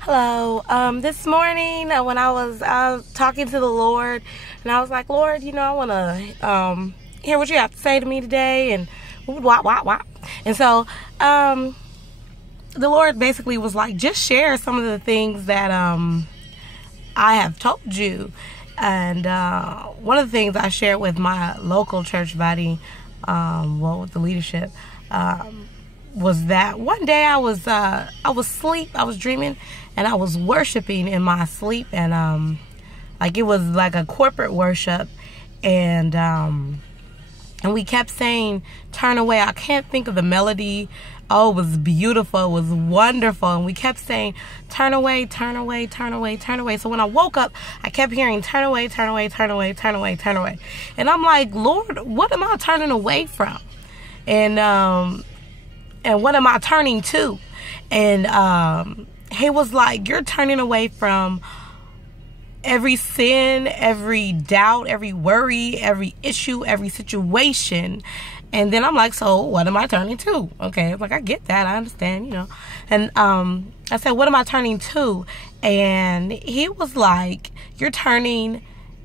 Hello. This morning when I was talking to the Lord, and I was like, Lord, I want to hear what you have to say to me today, and what. And so the Lord basically was like, just share some of the things that I have told you. And one of the things I shared with my local church body, with the leadership, was that one day I was asleep, I was dreaming, and I was worshiping in my sleep, and it was like a corporate worship, and we kept saying, turn away. I can't think of the melody. Oh, it was beautiful. It was wonderful. And we kept saying, turn away, turn away, turn away, turn away. So when I woke up, I kept hearing, turn away, turn away, turn away, turn away, turn away. And I'm like, Lord, what am I turning away from? And what am I turning to? And he was like, you're turning away from every sin, every doubt, every worry, every issue, every situation. And then I'm like, so what am I turning to? Okay, like, I get that, I understand, And I said, what am I turning to? And he was like, you're turning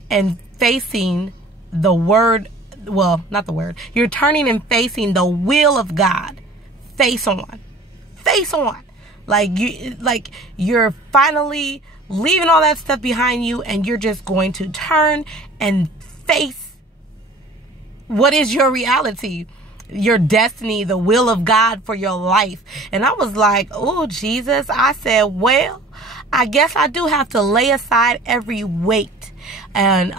and facing the word, well, not the word. You're turning and facing the will of God. Face on. You're finally leaving all that stuff behind you, and you're just going to turn and face what is your reality, your destiny, the will of God for your life. And I was like, oh, Jesus. I said, well, I guess I do have to lay aside every weight and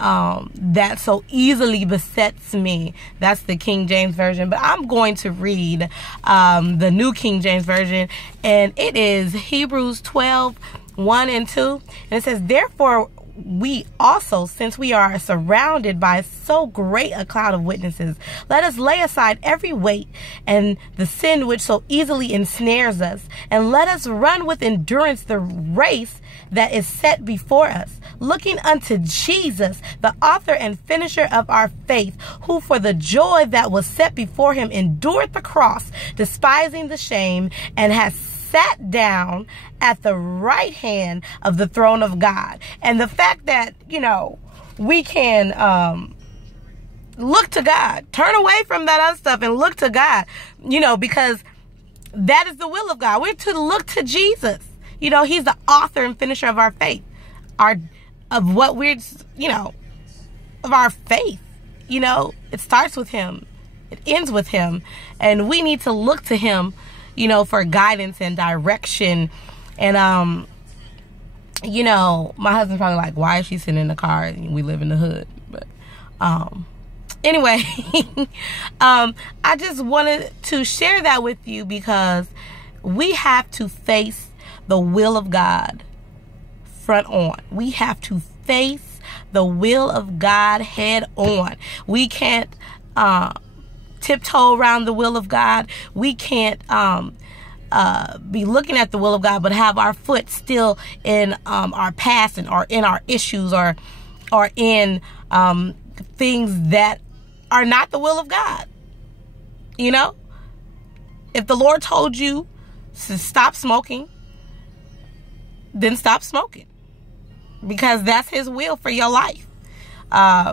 that so easily besets me. That's the King James Version. But I'm going to read the New King James Version, and it is Hebrews 12:1 and 2. And it says, therefore, we also, since we are surrounded by so great a cloud of witnesses, let us lay aside every weight and the sin which so easily ensnares us, and let us run with endurance the race that is set before us, looking unto Jesus, the author and finisher of our faith, who for the joy that was set before him endured the cross, despising the shame, and has sat down at the right hand of the throne of God. And the fact that, we can look to God, turn away from that other stuff and look to God, because that is the will of God. We're to look to Jesus. He's the author and finisher of our faith, of our faith. It starts with him. It ends with him. And we need to look to him, for guidance and direction. And, my husband's probably like, why is she sitting in the car? We live in the hood. But, anyway, I just wanted to share that with you, because we have to face the will of God front on. We have to face the will of God head on. We can't, tiptoe around the will of God. We can't be looking at the will of God but have our foot still in our past or in our issues or in things that are not the will of God. If the Lord told you to stop smoking, then stop smoking, because that's his will for your life.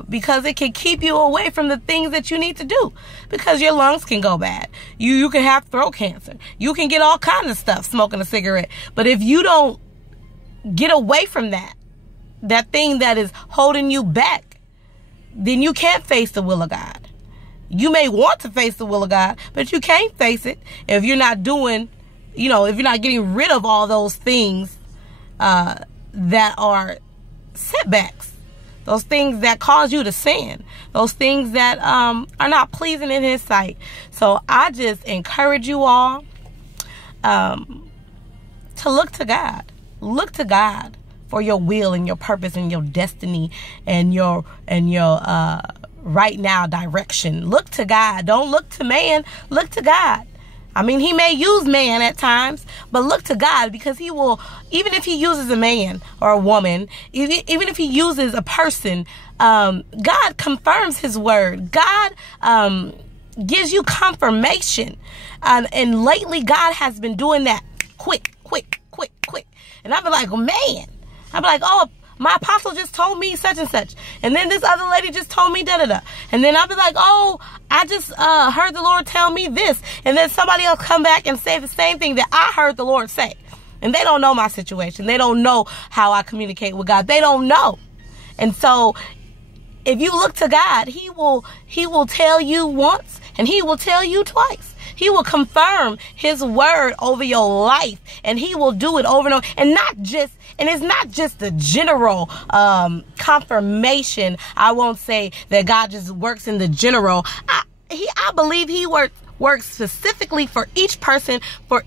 Because it can keep you away from the things that you need to do, because your lungs can go bad. You can have throat cancer. You can get all kinds of stuff smoking a cigarette. But if you don't get away from that thing that is holding you back, then you can't face the will of God. You may want to face the will of God, but you can't face it if you're not doing, if you're not getting rid of all those things that are setbacks. Those things that cause you to sin. Those things that are not pleasing in his sight. So I just encourage you all to look to God. Look to God for your will and your purpose and your destiny and your right now direction. Look to God. Don't look to man. Look to God. I mean, he may use man at times, but look to God, because he will, even if he uses a man or a woman, even if he uses a person, God confirms his word. God gives you confirmation. And lately, God has been doing that quick. And I'd be like, man. I'd be like, oh, my apostle just told me such and such. And then this other lady just told me da-da-da. And then I'd be like, oh, I just heard the Lord tell me this. And then somebody else come back and say the same thing that I heard the Lord say. And they don't know my situation. They don't know how I communicate with God. They don't know. And so if you look to God, he will tell you once and he will tell you twice. He will confirm his word over your life, and he will do it over and over. And it's not just the general confirmation. I won't say that God just works in the general. I believe he works specifically for each person, for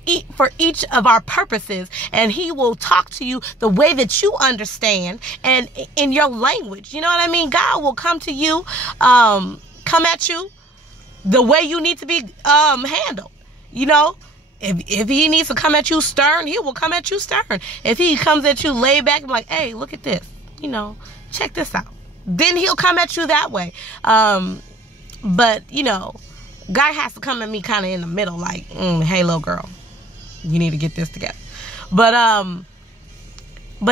each of our purposes, and he will talk to you the way that you understand and in your language. You know what I mean? God will come to you, come at you the way you need to be handled. You know, if he needs to come at you stern, he will come at you stern. If he comes at you laid back and like, hey, look at this, you know, check this out, then he'll come at you that way. But you know, God has to come at me kind of in the middle, like, hey, little girl, you need to get this together. But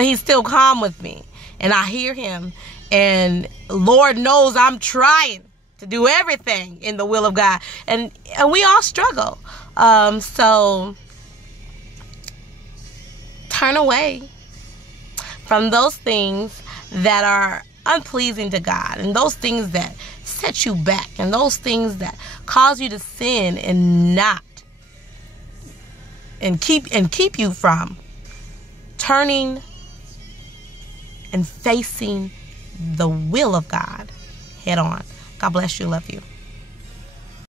he's still calm with me, and I hear him, and Lord knows I'm trying to do everything in the will of God, and we all struggle. So turn away from those things that are unpleasing to God, and those things that set you back, and those things that cause you to sin and keep you from turning and facing the will of God head on. God bless you. Love you.